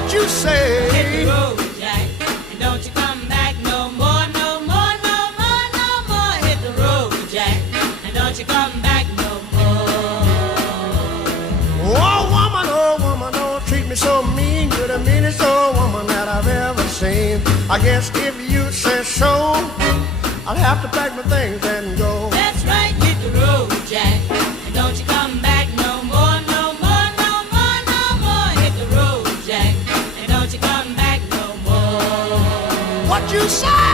What you say? Hit the road, Jack, and don't you come back no more, no more, no more, no more. Hit the road, Jack, and don't you come back no more. Oh woman, don't treat me so mean. You're the meanest old woman that I've ever seen. I guess if you say so, I'll have to pack my things and go. That's right, hit the road, Jack, and don't you come back no more, no more, no more, no more. Hit the road, Jack, and don't you come back no more. What you say?